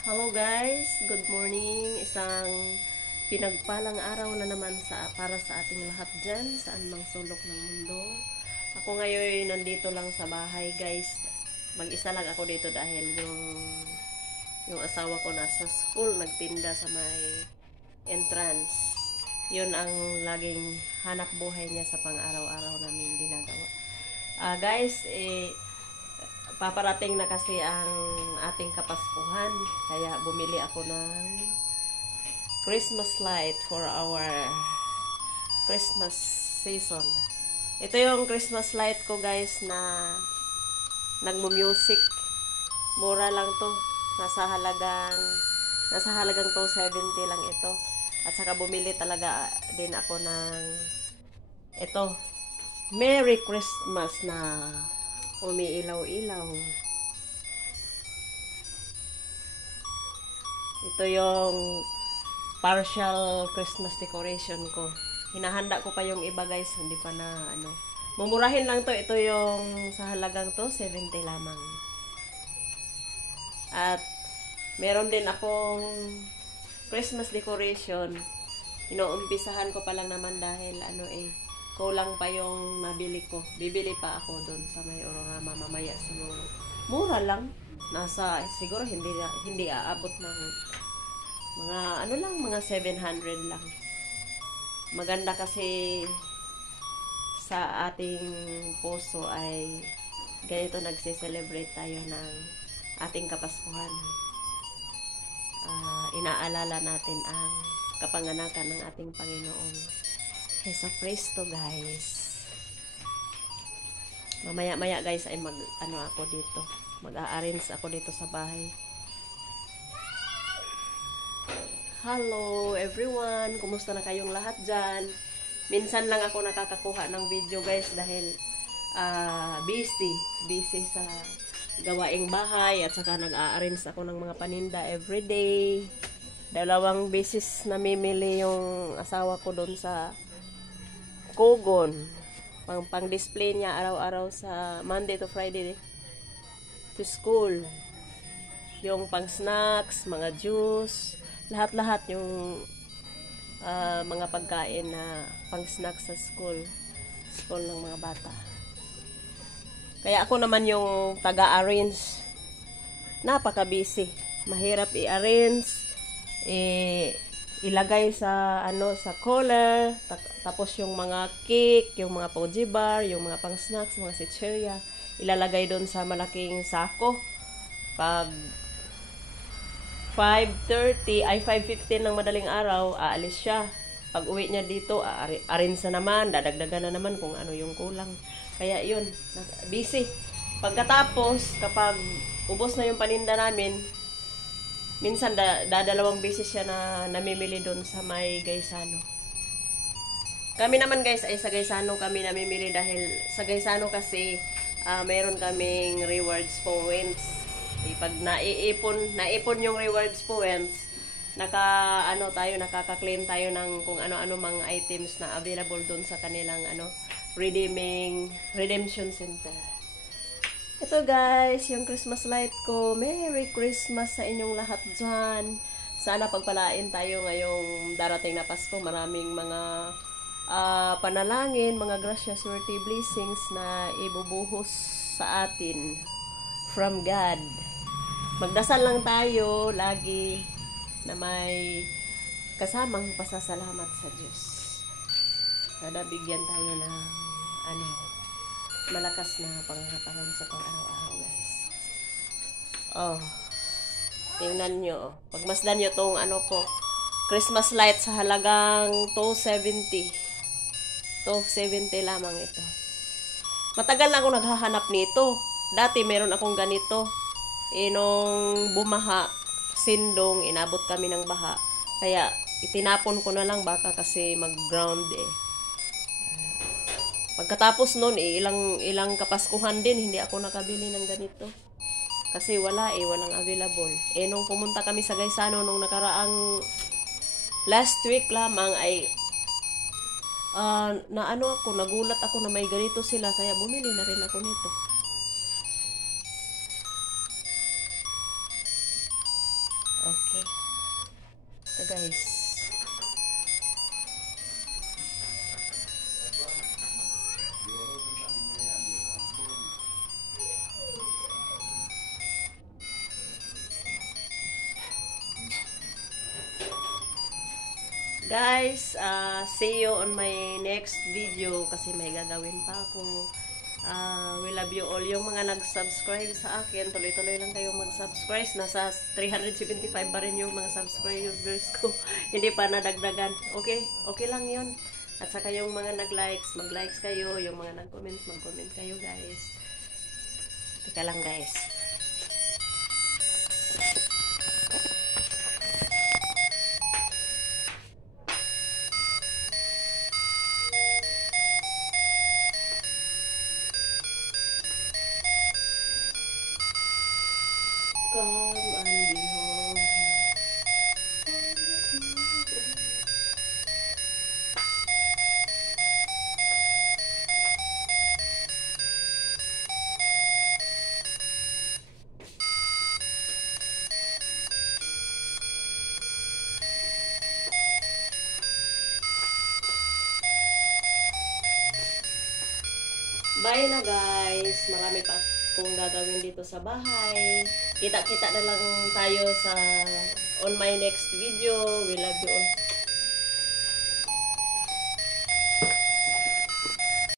Hello guys, good morning. Isang pinagpalang araw na naman para sa ating lahat dyan, saan mang sulok ng mundo. Ako ngayon nandito lang sa bahay guys. Mag-isa lang ako dito dahil yung asawa ko nasa school, nagtinda sa may entrance. Yun ang laging hanap buhay niya sa pang-araw-araw namin ginagawa. Guys, paparating na kasi ang ating Kapaskuhan. Kaya bumili ako ng Christmas light for our Christmas season. Ito yung Christmas light ko guys na nagmo-music. Mura lang to. Nasa halagang 270 lang ito. At saka bumili talaga din ako ng ito. Merry Christmas na umiilaw-ilaw. Ito yung partial Christmas decoration ko. Hinahanda ko pa yung iba guys, hindi pa na Mumurahin lang to. Ito yung sa halagang to, 70 lamang. At meron din akong Christmas decoration. Inuumpisahan ko pa lang naman dahil kulang pa yung nabili ko. Bibili pa ako doon sa may Ororama mamaya siguro. Mura lang. Siguro hindi aabot ng mga 700 lang. Maganda kasi sa ating puso ay ganito nagse-celebrate tayo ng ating Kapaskuhan. Inaalala natin ang kapanganakan ng ating Panginoong Jesucristo guys. Mamaya guys ay ako dito. Mag-a-arrange ako dito sa bahay. Hello everyone, kumusta na kayong lahat dyan? Minsan lang ako nakakakuha ng video guys dahil busy sa gawaing bahay at saka nag-a-arrange ako ng mga paninda everyday. 2 beses namimili yung asawa ko doon sa Kogon. Pang-display niya araw-araw sa Monday to Friday to school. Yung pang-snacks, mga juice, lahat-lahat yung mga pagkain na pang-snacks sa school ng mga bata. Kaya ako naman yung taga-arrange. Napaka-busy. Mahirap i-arrange. Ilagay sa cooler, tapos yung mga cake, yung mga poji bar, yung mga pang snacks, mga chicheria, ilalagay doon sa malaking sako. Pag 5:15 ng madaling araw, aalis siya. Pag uwi niya dito, arrange na naman, dadagdagan na naman kung ano yung kulang. Kaya yun, busy. Pagkatapos, kapag ubos na yung paninda namin, minsan dadalawang beses siya na namimili doon sa may Gaisano. Kami naman guys ay sa Gaisano kami namimili dahil sa Gaisano kasi mayroon kaming rewards points. Pag naipon yung rewards points, nakaka-claim tayo ng kung ano-ano mga items na available doon sa kanilang redemption center. Ito guys, yung Christmas light ko. Merry Christmas sa inyong lahat dyan. Sana pagpalain tayo ngayong darating na Pasko. Maraming mga panalangin, mga grasya, swerte, blessings na ibubuhos sa atin from God. Magdasal lang tayo lagi na may kasamang pasasalamat sa Diyos. Sana bigyan tayo ng malakas na pangangatawan sa pang-araw-araw guys. Tingnan nyo. Pagmasdan nyo tong Christmas light sa halagang 270. 270 lamang ito. Matagal na ako naghahanap nito. Dati meron akong ganito. Nung bumaha, sindong, inabot kami ng baha. Kaya itinapon ko na lang baka kasi mag-ground Pagkatapos nun, ilang Kapaskuhan din, hindi ako nakabili ng ganito. Kasi walang available. Nung pumunta kami sa Gaisano nung nakaraang last week lamang ay nagulat ako na may ganito sila, kaya bumili na rin ako nito. Okay. Ito guys. Guys, see you on my next video kasi may gagawin pa ako. We love you all. Yung mga nag-subscribe sa akin, tuloy-tuloy lang kayong mag-subscribe. Nasa 375 pa rin yung mga subscribers ko. Hindi pa nadagdagan. Okay? Okay lang yun. At saka yung mga nag-likes, mag-likes kayo. Yung mga nag-comment, mag-comment kayo guys. Teka lang guys. Come and behold. Bye na guys. Marami pa akong gagawin dito sa bahay. Kita-kita na lang tayo sa on my next video. We love you all.